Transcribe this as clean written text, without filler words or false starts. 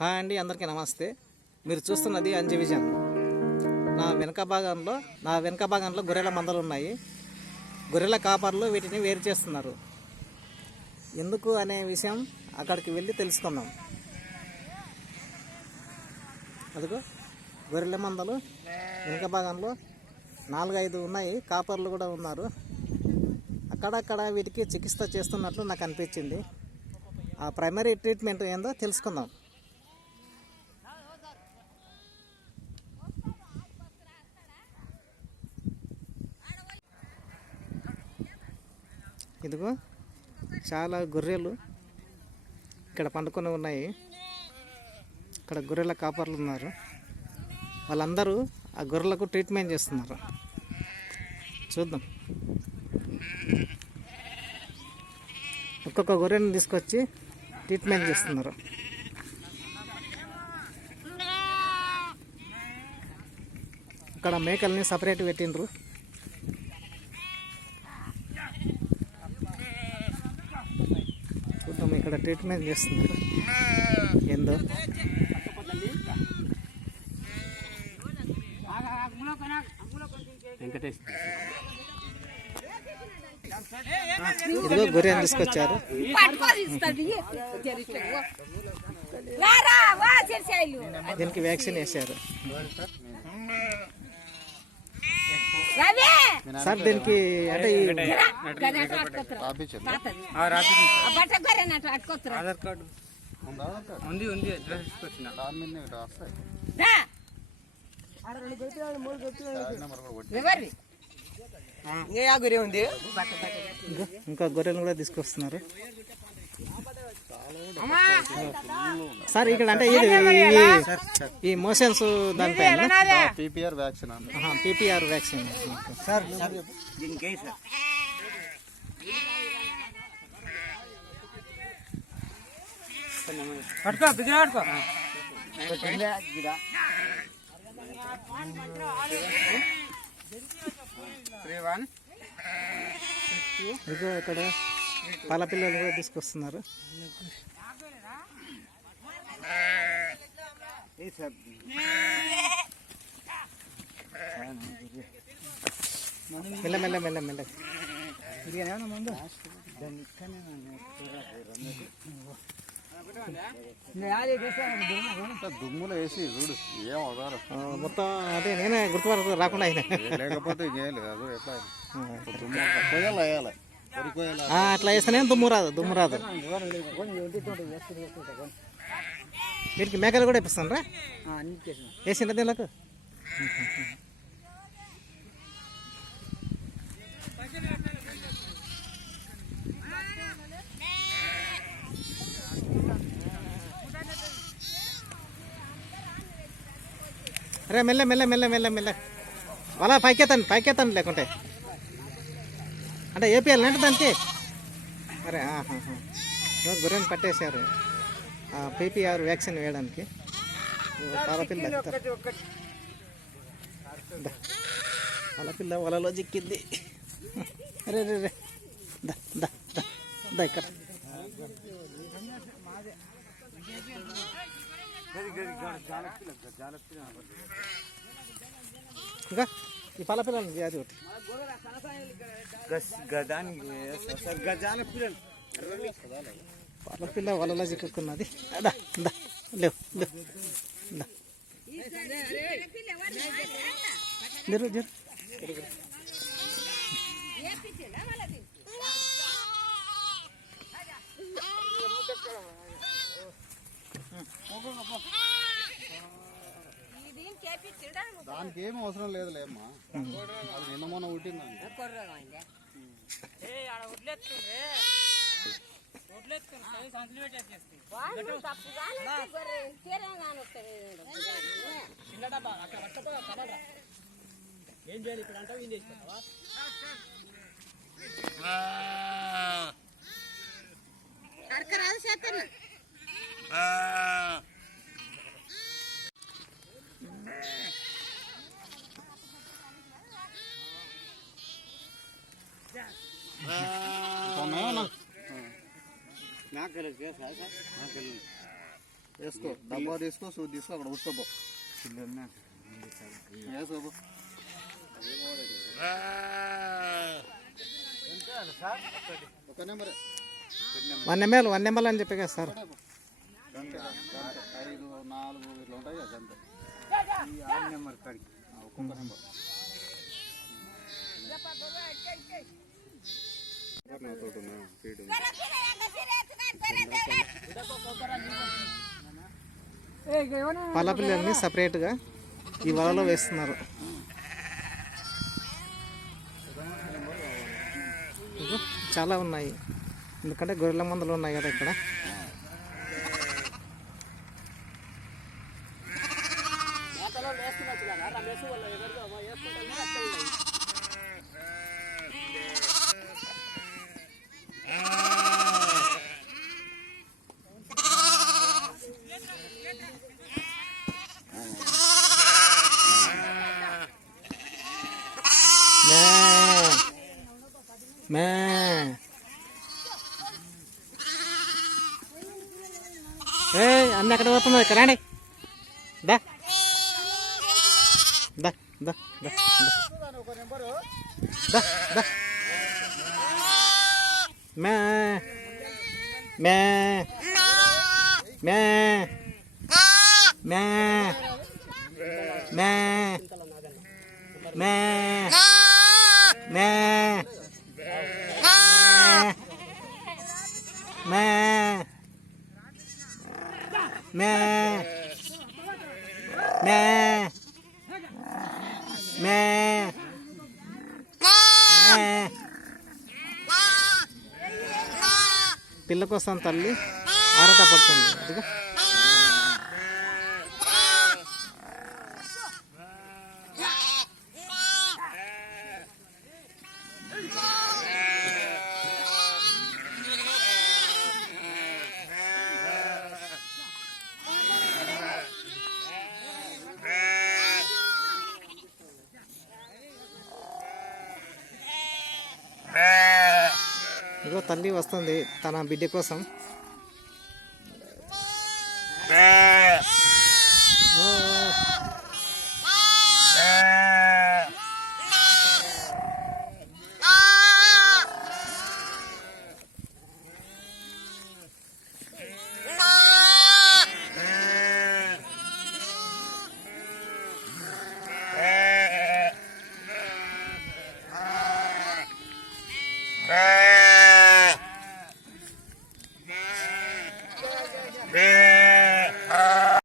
Hi అండి, అందరికీ నమస్తే. మీరు చూస్తున్నది అంజి విజన్. నా వెనక భాగంలో గొర్రెల మందలు ఉన్నాయి. గొర్రెల కాపర్లు వీటిని వేరు చేస్తున్నారు. ఎందుకు అనే విషయం అక్కడికి వెళ్ళి తెలుసుకుందాం. అదిగో గొర్రెల మందలు వెనక భాగంలో 4-5 ఉన్నాయి. కాపర్లు కూడా ఉన్నారు. అక్కడక్కడ వీటికి చికిత్స చేస్తున్నట్లు నాకు అనిపించింది. ఆ ప్రైమరీ ట్రీట్మెంట్ ఏందో తెలుసుకుందాం. ఇదిగో చాలా గొర్రెలు ఇక్కడ పండుకొని ఉన్నాయి. ఇక్కడ గొర్రెల కాపర్లు ఉన్నారు. వాళ్ళందరూ ఆ గొర్రెలకు ట్రీట్మెంట్ చేస్తున్నారు. చూద్దాం. ఒక్కొక్క గొర్రెని తీసుకొచ్చి ట్రీట్మెంట్ చేస్తున్నారు. ఇక్కడ మేకల్ని సపరేట్ పెట్టిండ్రు. చూద్దాం, ఇక్కడ ట్రీట్మెంట్ చేస్తున్నారు ఏందో. ఇదిగో గొర్రెని తీసుకొచ్చారు. దీనికి వ్యాక్సిన్ వేశారు సార్. దీనికి అంటే ఇంకా గొర్రెలు కూడా తీసుకొస్తున్నారు సార్. ఇక్కడ అంటే ఈ మోషన్స్ దానిపైన PPR vaccine PPR vaccine sir. ఇదిగో ఇక్కడ పాల పిల్లలు కూడా తీసుకొస్తున్నారు. మెల్ల మెల్ల మెల్ల మెల్ల దుమ్ములు వేసి చూడు ఏం మొత్తం అదే నేనే గుర్తుపడ రాకుండా అయినా లేకపోతే వేయాలి. అట్లా వేస్తేనే దుమ్ము రాదు. వీటికి మేకలు కూడా ఇప్పిస్తాను రా. వేసిండ్రా దీనికి. అరే మెల్ల మెల్ల మెల్ల మెల్ల మెల్ల వాళ్ళ పైకెత్తండి లేకుంటే అంటే ఏపీఎల్ అంటే దానికి. అరే గొర్రెని పట్టేశారు పీపీఆర్ వ్యాక్సిన్ వేయడానికి. పాలపిల్ల వలలో చిక్కింది. అరే రే రే దా ఇక్కడ. ఇంకా ఈ పాలపిల్లని అది ఒకటి పాలపిల్ల వలలో చిక్కున్నది. లేవు దానికి ఏం అవసరం లేదులేమ్మా. అది నిన్న మొన్న ఉట్టిందండి. ఏం చేయాలి ఇక్కడ అంటే ఏం చేస్తావా? వేసుకో, డబ్బా తీసుకో, సూది తీసుకో, అక్కడ ఉట్టుకో వేసుకో. ఒక నెంబరే 1 ml 1 ml అని చెప్పి కదా సార్. 5, 4 ఇట్లా ఉంటాయి కదా అంతే. నెంబర్ కాడికి ఒక్కొక్క నెంబర్. పాల పిల్లల్ని సపరేట్గా ఈ వలలో వేస్తున్నారు. ఇదిగో చాలా ఉన్నాయి, ఎందుకంటే గొర్రెల మందలు ఉన్నాయి కదా ఇక్కడ. మే ఏ అన్నీ ఎక్కడ పోతున్నావు? ఇక్కడ రండి. దా దా దా దా దా దా. మే మే మే మే మే మే మే మే మే మే మే పిల్ల కోసం తల్లి ఆరాట పడుతుంది. అదిగా ఇదిగో తల్లి వస్తుంది తన బిడ్డ కోసం.